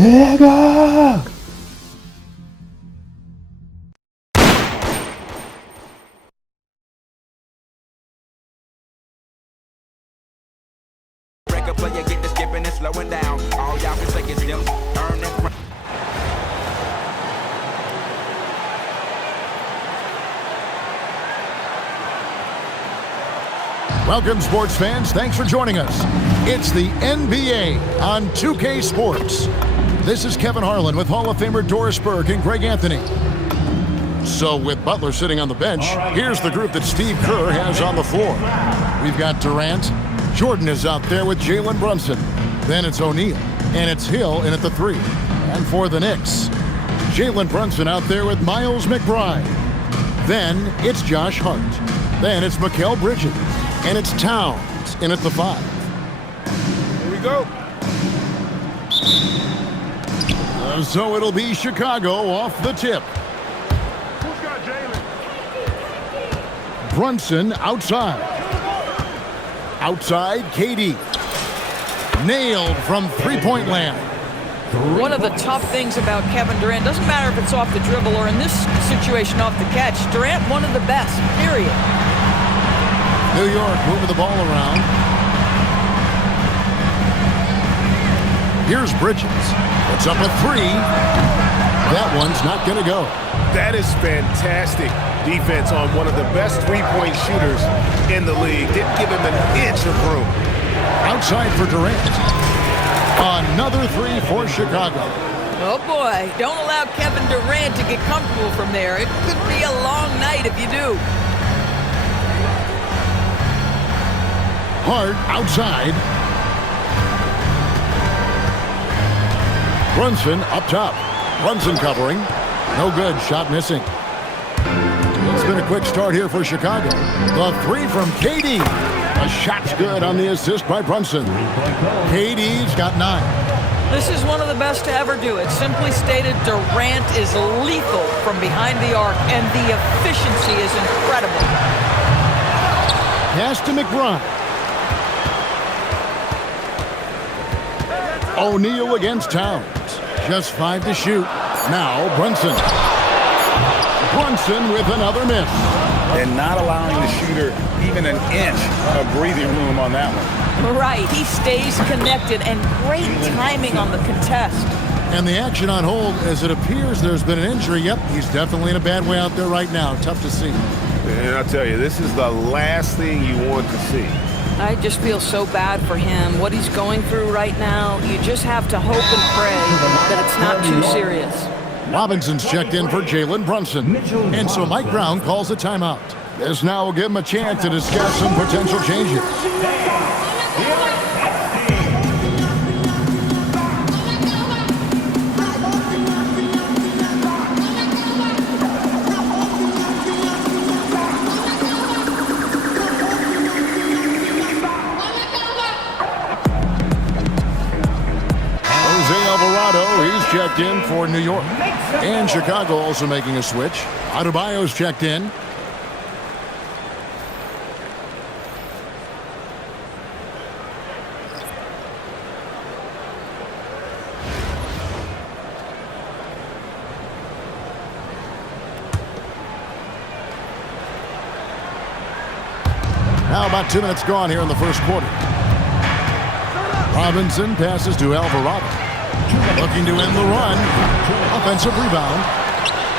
Nigga! Break up, play, you get the skipping and slowing down. All y'all can say is them. Earn and Welcome, sports fans. Thanks for joining us. It's the NBA on 2K Sports. This is Kevin Harlan with Hall of Famer Doris Burke and Greg Anthony. So with Butler sitting on the bench, here's the group that Steve Kerr has on the floor. We've got Durant. Jordan is out there with Jalen Brunson. Then it's O'Neal. And it's Hill in at the 3. And for the Knicks, Jalen Brunson out there with Miles McBride. Then it's Josh Hart. Then it's Mikal Bridges. And it's Towns in at the 5. here we go. So it'll be Chicago off the tip. Who's got Jalen? Brunson outside. Outside, KD. Nailed from three-point land. One of the tough things about Kevin Durant, doesn't matter if it's off the dribble or in this situation off the catch, Durant one of the best, period. New York moving the ball around. Here's Bridges. Puts up a 3. That one's not going to go. That is fantastic defense on one of the best three-point shooters in the league. Didn't give him an inch of room. Outside for Durant. Another 3 for Chicago. Oh boy, don't allow Kevin Durant to get comfortable from there. It could be a long night if you do. Hart outside. Brunson up top. Brunson covering. No good. Shot missing. It's been a quick start here for Chicago. The 3 from KD. A shot's good on the assist by Brunson. KD's got 9. This is one of the best to ever do it. Simply stated, Durant is lethal from behind the arc, and the efficiency is incredible. Pass to McBride. O'Neal against Towns. Just 5 to shoot. Now Brunson. Brunson with another miss. And not allowing the shooter even an inch of breathing room on that one. Right, he stays connected, and great timing on the contest. And the action on hold as it appears there's been an injury. Yep, he's definitely in a bad way out there right now. Tough to see. And I'll tell you, this is the last thing you want to see. I just feel so bad for him. What he's going through right now, you just have to hope and pray that it's not too serious. Robinson's checked in for Jalen Brunson. And so Mike Brown calls a timeout. This now will give him a chance to discuss some potential changes. He's checked in for New York. And Chicago also making a switch. Adebayo's checked in. Now about 2 minutes gone here in the first quarter. Robinson passes to Alvarado. Looking to end the run. Offensive rebound.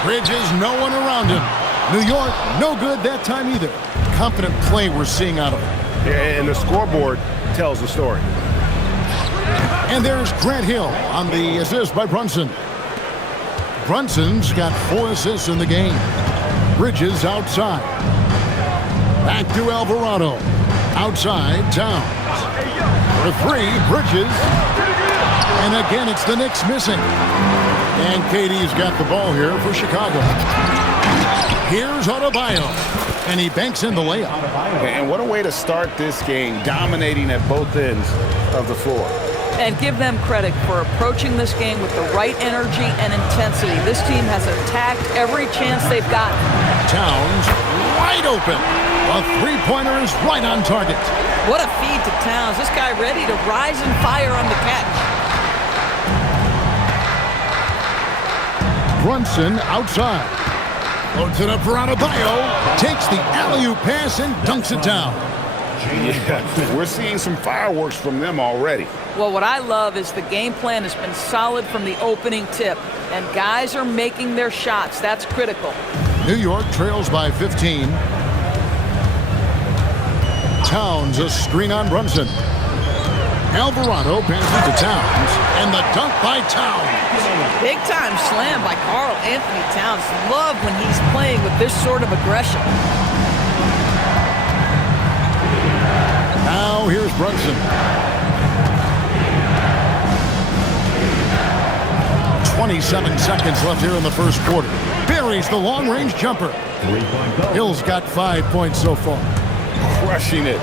Bridges, no one around him. New York, no good that time either. Confident play we're seeing out of him. Yeah, and the scoreboard tells the story. And there's Grant Hill on the assist by Brunson. Brunson's got 4 assists in the game. Bridges outside. Back to Alvarado. Outside, Towns. For 3, Bridges. And again, it's the Knicks missing. And KD's got the ball here for Chicago. Here's Adebayo. And he banks in the layup. And what a way to start this game, dominating at both ends of the floor. And give them credit for approaching this game with the right energy and intensity. This team has attacked every chance they've gotten. Towns wide open. A three-pointer is right on target. What a feed to Towns. This guy ready to rise and fire on the catch. Brunson outside. Loads it up for Adebayo. Takes the alley-oop pass and dunks it down. Yeah, we're seeing some fireworks from them already. Well, what I love is the game plan has been solid from the opening tip, and guys are making their shots. That's critical. New York trails by 15. Towns, a screen on Brunson. Alvarado passes to Towns, and the dunk by Towns. Big-time slam by Karl Anthony Towns. Love when he's playing with this sort of aggression. Now here's Brunson. 27 seconds left here in the first quarter. Buries the long-range jumper. Hill's got 5 points so far. Crushing it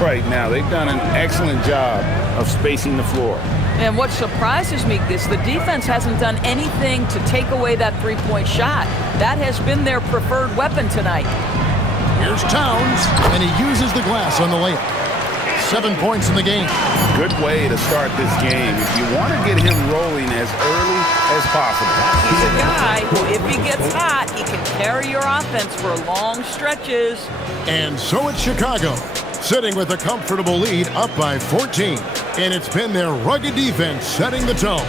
right now. They've done an excellent job of spacing the floor. And what surprises me is the defense hasn't done anything to take away that three-point shot. That has been their preferred weapon tonight. Here's Towns, and he uses the glass on the layup. 7 points in the game. Good way to start this game if you want to get him rolling as early as possible. He's a guy who, if he gets hot, he can carry your offense for long stretches. And so it's Chicago, sitting with a comfortable lead up by 14. And it's been their rugged defense setting the tone.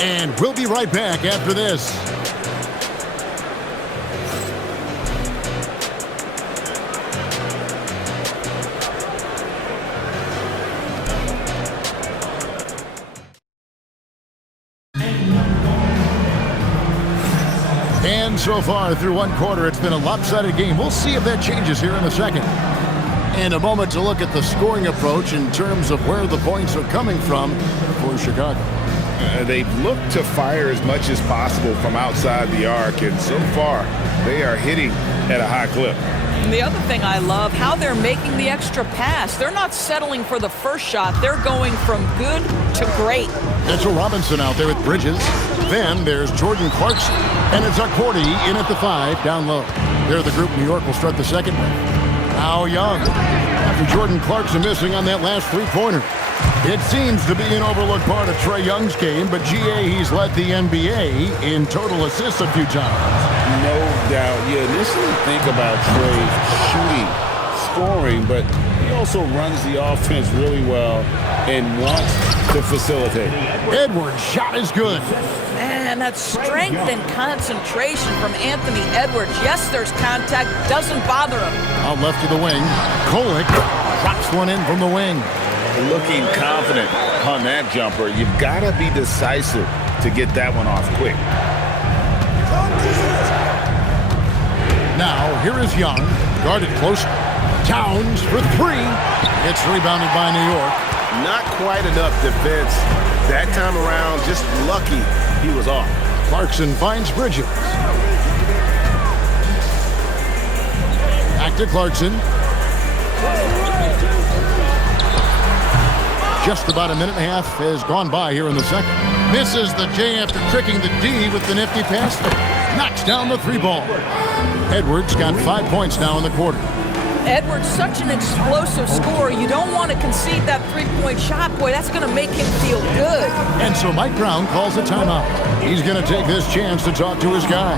And we'll be right back after this. And so far through one quarter, it's been a lopsided game. We'll see if that changes here in a second. And a moment to look at the scoring approach in terms of where the points are coming from for Chicago. They've looked to fire as much as possible from outside the arc, and so far they are hitting at a high clip. And the other thing I love, how they're making the extra pass. They're not settling for the first shot. They're going from good to great. Mitchell Robinson out there with Bridges. Then there's Jordan Clarkson. And it's Accordi in at the 5, down low. They're the group New York will start the second with. Now Young. After Jordan Clarkson missing on that last three-pointer. It seems to be an overlooked part of Trae Young's game, but GA, he's led the NBA in total assists a few times. No doubt. You initially think about Trae shooting, scoring, but he also runs the offense really well and wants to facilitate. Edwards' shot is good. Man, that strength and concentration from Anthony Edwards. Yes, there's contact. Doesn't bother him. Out left to the wing. Kolek drops one in from the wing. Looking confident on that jumper. You've got to be decisive to get that one off quick. Now, here is Young, guarded close. Towns for 3. It's rebounded by New York. Not quite enough defense that time around. Just lucky he was off. Clarkson finds Bridges. Back to Clarkson. Just about a minute and a half has gone by here in the second. Misses the J after tricking the D with the nifty pass. Knocks down the 3-ball. Edwards got 5 points now in the quarter. Edwards, such an explosive scorer. You don't want to concede that three-point shot. Boy, that's going to make him feel good. And so Mike Brown calls a timeout. He's going to take this chance to talk to his guy.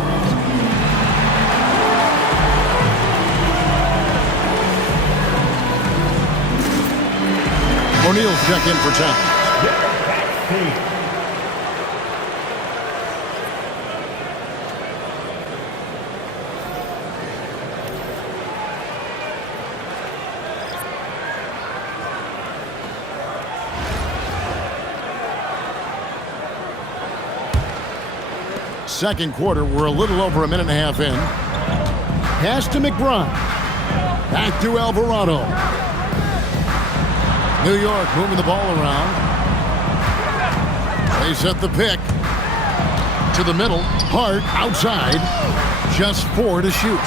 O'Neal's check in for Towns. Second quarter, we're a little over a minute and a half in. Pass to McBride. Back to Alvarado. New York moving the ball around. They set the pick. To the middle. Hart outside. Just 4 to shoot.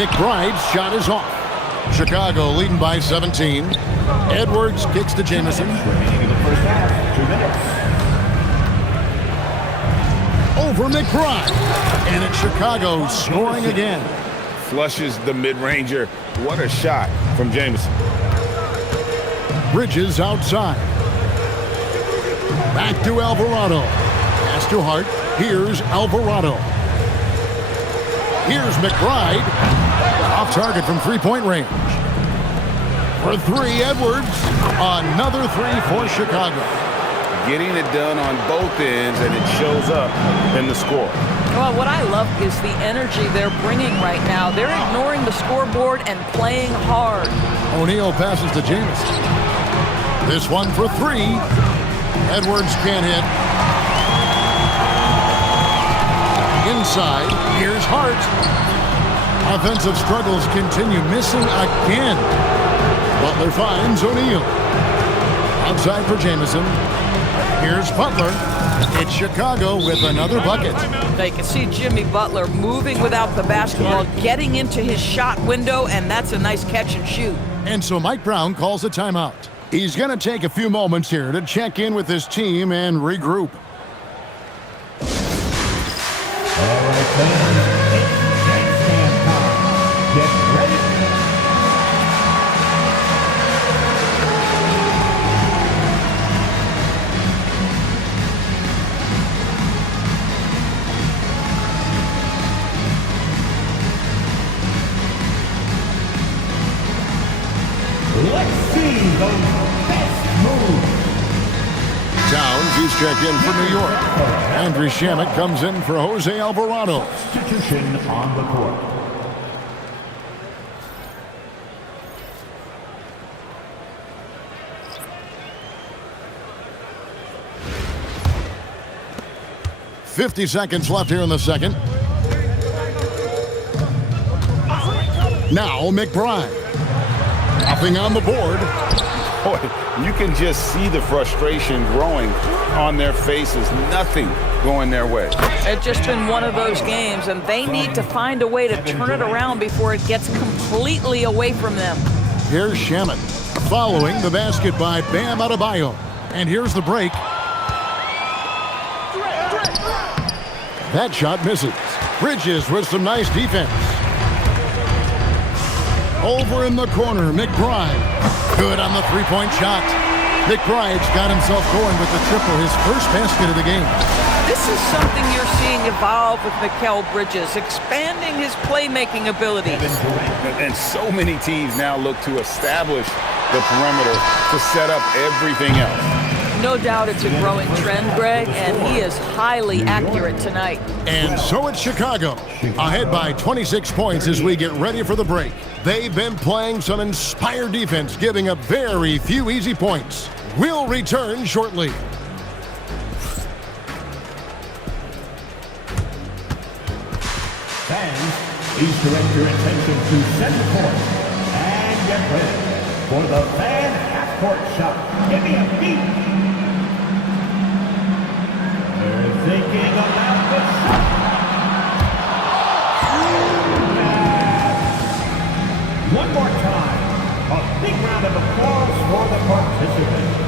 McBride's shot is off. Chicago leading by 17. Edwards kicks to Jamison. Over McBride. And it's Chicago scoring again. Flushes the mid-ranger. What a shot from Jamison. Bridges outside. Back to Alvarado. Pass to Hart. Here's Alvarado. Here's McBride. Off target from three-point range. For three, Edwards. Another three for Chicago. Getting it done on both ends, and it shows up in the score. Well, what I love is the energy they're bringing right now. They're ignoring the scoreboard and playing hard. O'Neal passes to Jamison. This one for three. Edwards can't hit. Inside, here's Hart. Offensive struggles continue, missing again. Butler finds O'Neal. Outside for Jamison. Here's Butler. It's Chicago with another bucket. Now you can see Jimmy Butler moving without the basketball, getting into his shot window, and that's a nice catch and shoot. And so Mike Brown calls a timeout. He's going to take a few moments here to check in with his team and regroup. All right, fans, it's game stand time. Get ready. Let's see those best moves. Towns, he's checked in for New York. Andrew Shamet comes in for Jose Alvarado. Substitution on the court. .50 left here in the second. Now McBride. Nothing on the board. Boy, you can just see the frustration growing on their faces. Nothing going their way. It's just been one of those games, and they need to find a way to turn it around before it gets completely away from them. Here's Shamet. Following the basket by Bam Adebayo. And here's the break. That shot misses. Bridges with some nice defense. Over in the corner, McBride. Good on the three-point shot. McBride's got himself going with the triple, his first basket of the game. This is something you're seeing evolve with Mikal Bridges, expanding his playmaking ability. And so many teams now look to establish the perimeter to set up everything else. No doubt it's a growing trend, Greg, and he is highly accurate tonight. And so it's Chicago, ahead by 26 points as we get ready for the break. They've been playing some inspired defense, giving up very few easy points. We'll return shortly. Fans, please direct your attention to center court and get ready for the fan half-court shot. Give me a beat. They're thinking about the shot. One more time, a big round of applause for the participants.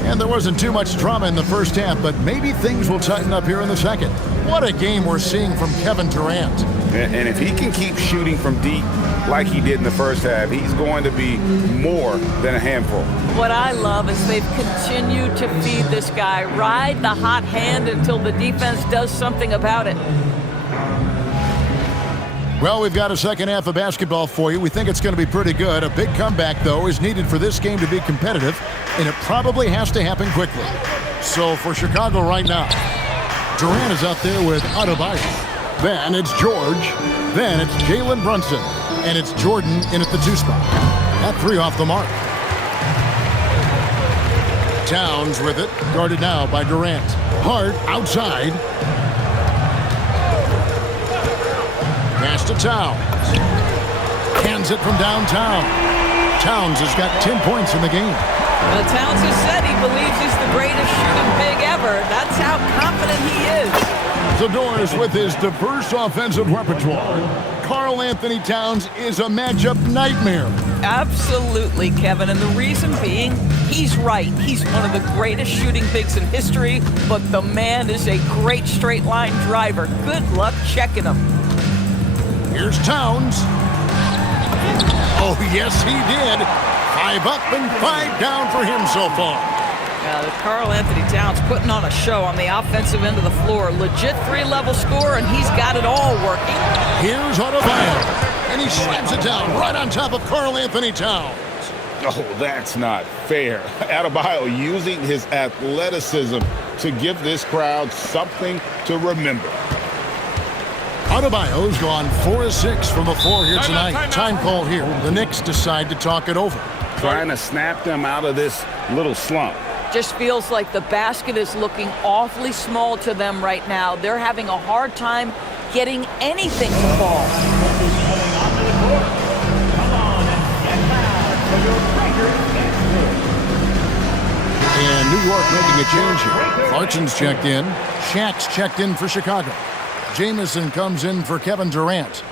And there wasn't too much drama in the first half, but maybe things will tighten up here in the second. What a game we're seeing from Kevin Durant. And if he can keep shooting from deep like he did in the first half, he's going to be more than a handful. What I love is they've continued to feed this guy, ride the hot hand until the defense does something about it. Well, we've got a second half of basketball for you. We think it's going to be pretty good. A big comeback, though, is needed for this game to be competitive, and it probably has to happen quickly. So for Chicago right now, Durant is out there with Adebayo. Then it's George. Then it's Jalen Brunson. And it's Jordan in at the 2 spot. That 3 off the mark. Towns with it, guarded now by Durant. Hart outside. Pass to Towns. Hands it from downtown. Towns has got 10 points in the game. Well, Towns has said he believes he's the greatest shooting big ever. That's how confident he is. The Doors with his diverse offensive repertoire. Karl Anthony Towns is a matchup nightmare. Absolutely, Kevin. And the reason being, he's right. He's one of the greatest shooting bigs in history, but the man is a great straight line driver. Good luck checking him. Here's Towns. Oh, yes, he did. 5 up and 5 down for him so far. Karl Anthony Towns putting on a show on the offensive end of the floor. Legit 3-level score, and he's got it all working. Here's Adebayo, and he slams it down right on top of Karl Anthony Towns. Oh, that's not fair. Adebayo using his athleticism to give this crowd something to remember. Adebayo's gone 4 of 6 from the floor here tonight. Time call here. The Knicks decide to talk it over. Trying to snap them out of this little slump. Just feels like the basket is looking awfully small to them right now. They're having a hard time getting anything to fall. And New York making a change here. Clarkson's checked in. Shaq's checked in for Chicago. Jamison comes in for Kevin Durant.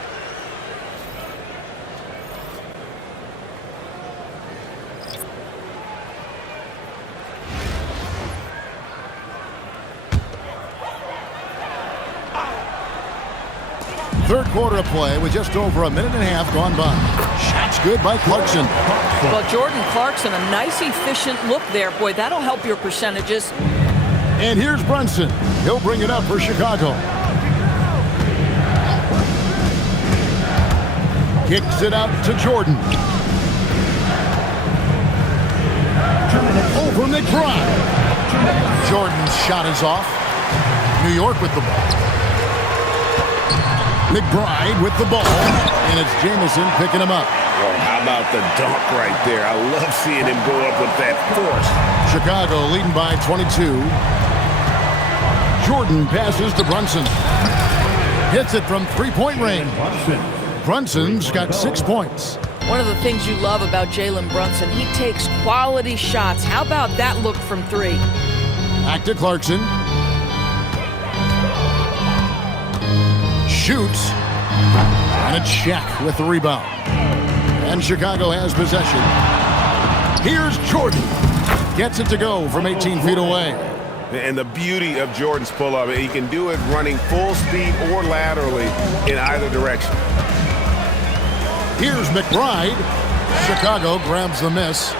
Third quarter of play with just over a minute and a half gone by. Shot's good by Clarkson. Well, Jordan Clarkson, a nice, efficient look there. Boy, that'll help your percentages. And here's Brunson. He'll bring it up for Chicago. Kicks it out to Jordan. Over McBride. Jordan's shot is off. New York with the ball. McBride with the ball. And it's Jamison picking him up. Oh, how about the dunk right there? I love seeing him go up with that force. Chicago leading by 22. Jordan passes to Brunson. Hits it from three-point range. Brunson's got 6 points. One of the things you love about Jalen Brunson, he takes quality shots. How about that look from 3? Back to Clarkson. Shoots. And it's Shaq with the rebound. And Chicago has possession. Here's Jordan. Gets it to go from 18 feet away. And the beauty of Jordan's pull-up, he can do it running full speed or laterally in either direction. Here's McBride. Chicago grabs the miss.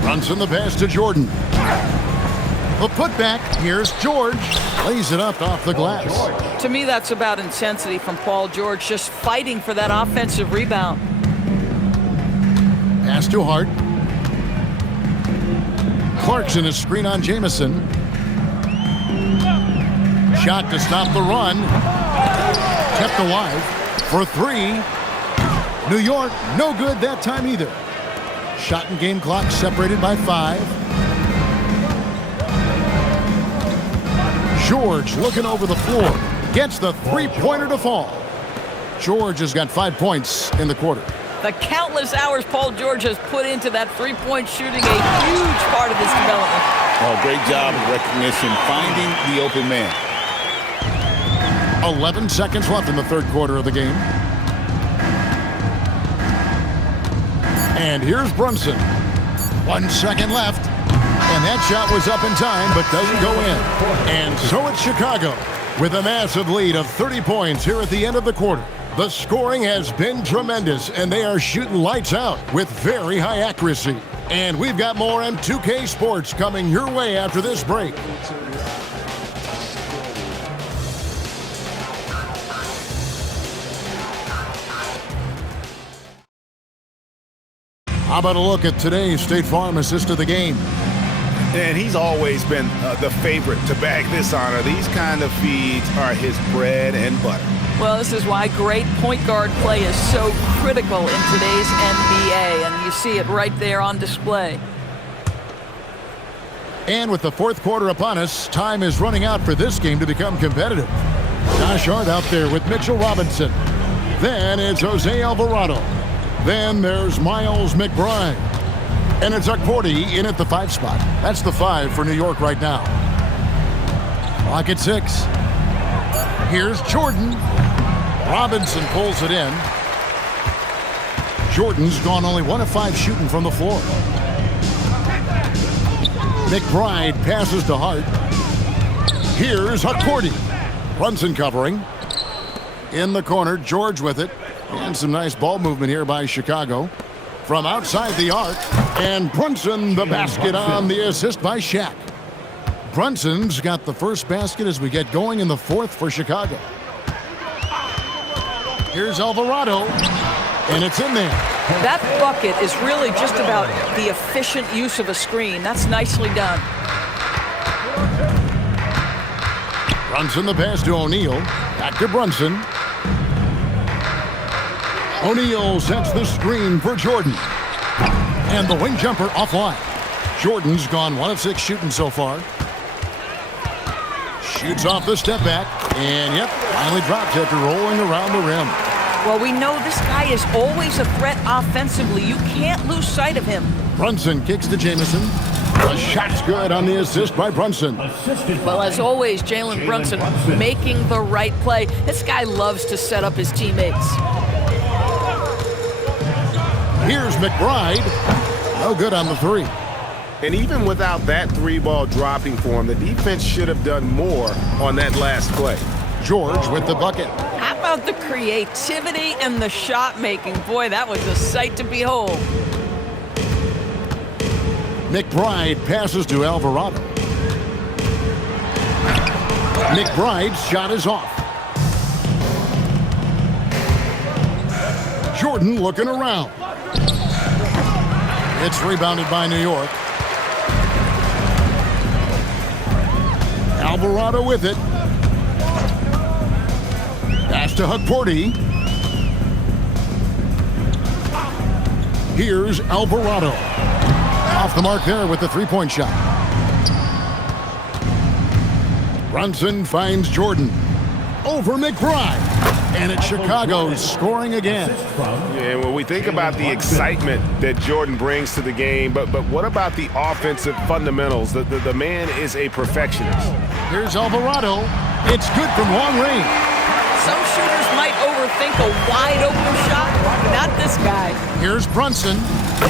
Brunson the pass to Jordan. A putback. Here's George. Lays it up off the glass. To me, that's about intensity from Paul George, just fighting for that offensive rebound. Pass to Hart. Clarkson is screen on Jamison. Shot to stop the run. Kept alive for 3. New York, no good that time either. Shot and game clock separated by 5. George looking over the floor. Gets the three-pointer to fall. George has got 5 points in the quarter. The countless hours Paul George has put into that three-point shooting, a huge part of his development. Oh, great job of recognition, finding the open man. 11 seconds left in the third quarter of the game. And here's Brunson. 1 second left. And that shot was up in time, but doesn't go in. And so it's Chicago with a massive lead of 30 points here at the end of the quarter. The scoring has been tremendous, and they are shooting lights out with very high accuracy. And we've got more M2K Sports coming your way after this break. How about a look at today's State Farm assist of the game? And he's always been the favorite to bag this honor. These kind of feeds are his bread and butter. Well, this is why great point guard play is so critical in today's NBA, and you see it right there on display. And with the fourth quarter upon us, time is running out for this game to become competitive. Josh Hart out there with Mitchell Robinson. Then it's Jose Alvarado. Then there's Miles McBride. And it's Akporti in at the 5 spot. That's the 5 for New York right now. Clock at 6. Here's Jordan. Robinson pulls it in. Jordan's gone only 1 of 5 shooting from the floor. McBride passes to Hart. Here's Akporti. Brunson covering. In the corner, George with it. And some nice ball movement here by Chicago. From outside the arc. And Brunson the basket on the assist by Shaq. Brunson's got the first basket as we get going in the 4th for Chicago. Here's Alvarado. And it's in there. That bucket is really just about the efficient use of a screen. That's nicely done. Brunson the pass to O'Neal. Back to Brunson. O'Neal sets the screen for Jordan. And the wing jumper offline. Jordan's gone 1 of 6 shooting so far. Shoots off the step back. And yep, finally drops after rolling around the rim. Well, we know this guy is always a threat offensively. You can't lose sight of him. Brunson kicks to Jamison. The shot's good on the assist by Brunson. Well, as always, Jalen Brunson making the right play. This guy loves to set up his teammates. Here's McBride. No good on the 3. And even without that 3-ball dropping for him, the defense should have done more on that last play. George with the bucket. How about the creativity and the shot making? Boy, that was a sight to behold. McBride passes to Alvarado. McBride's shot is off. Jordan looking around. It's rebounded by New York. Alvarado with it. Pass to Akporti. Here's Alvarado. Off the mark there with the 3-point shot. Brunson finds Jordan. Over McBride. And it's Chicago scoring again. Yeah, when we think about the excitement that Jordan brings to the game, but what about the offensive fundamentals? The man is a perfectionist. Here's Alvarado. It's good from long range. Some shooters might overthink a wide-open shot. Not this guy. Here's Brunson.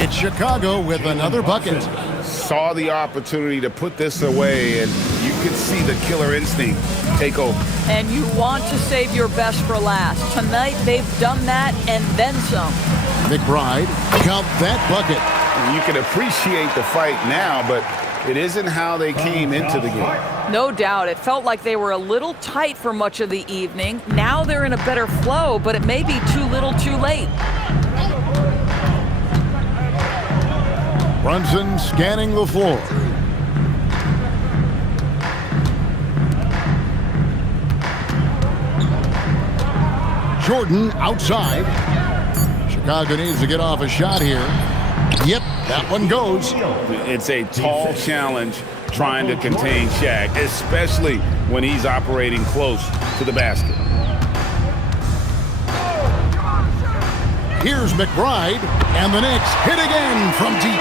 It's Chicago with another bucket. Saw the opportunity to put this away, and you could see the killer instinct take over. And you want to save your best for last. Tonight, they've done that and then some. McBride, count that bucket. You can appreciate the fight now, but it isn't how they came into the game. No doubt. It felt like they were a little tight for much of the evening. Now they're in a better flow, but it may be too little too late. Brunson scanning the floor. Jordan outside. Chicago needs to get off a shot here. Yep, that one goes. It's a tall challenge trying to contain Shaq, especially when he's operating close to the basket. Here's McBride, and the Knicks hit again from deep.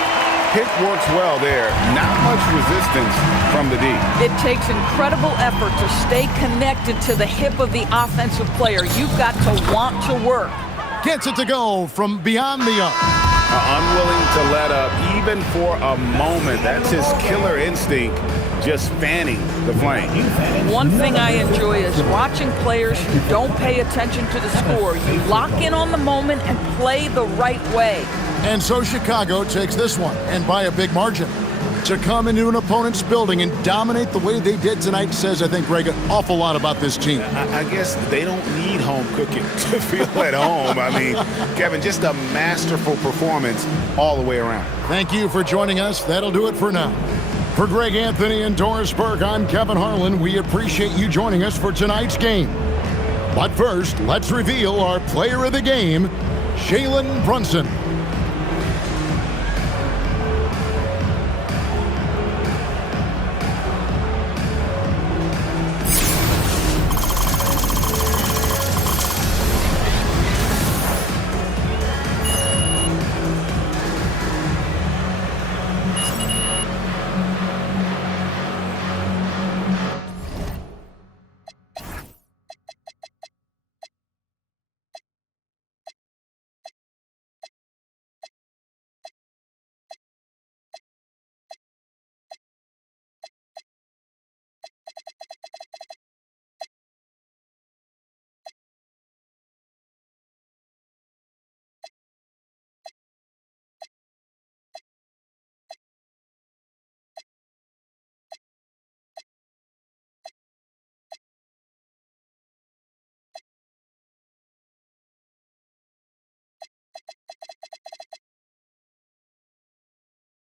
Pick works well there. Not much resistance from the D. It takes incredible effort to stay connected to the hip of the offensive player. You've got to want to work. Gets it to go from beyond the arc. Unwilling to let up even for a moment. That's his killer instinct, just fanning the flame. One thing I enjoy is watching players who don't pay attention to the score. You lock in on the moment and play the right way. And so Chicago takes this one, and by a big margin. To come into an opponent's building and dominate the way they did tonight says, I think, Greg, an awful lot about this team. I guess they don't need home cooking to feel at home. I mean, Kevin, just a masterful performance all the way around. Thank you for joining us. That'll do it for now. For Greg Anthony and Doris Burke, I'm Kevin Harlan. We appreciate you joining us for tonight's game. But first, let's reveal our player of the game, Jalen Brunson.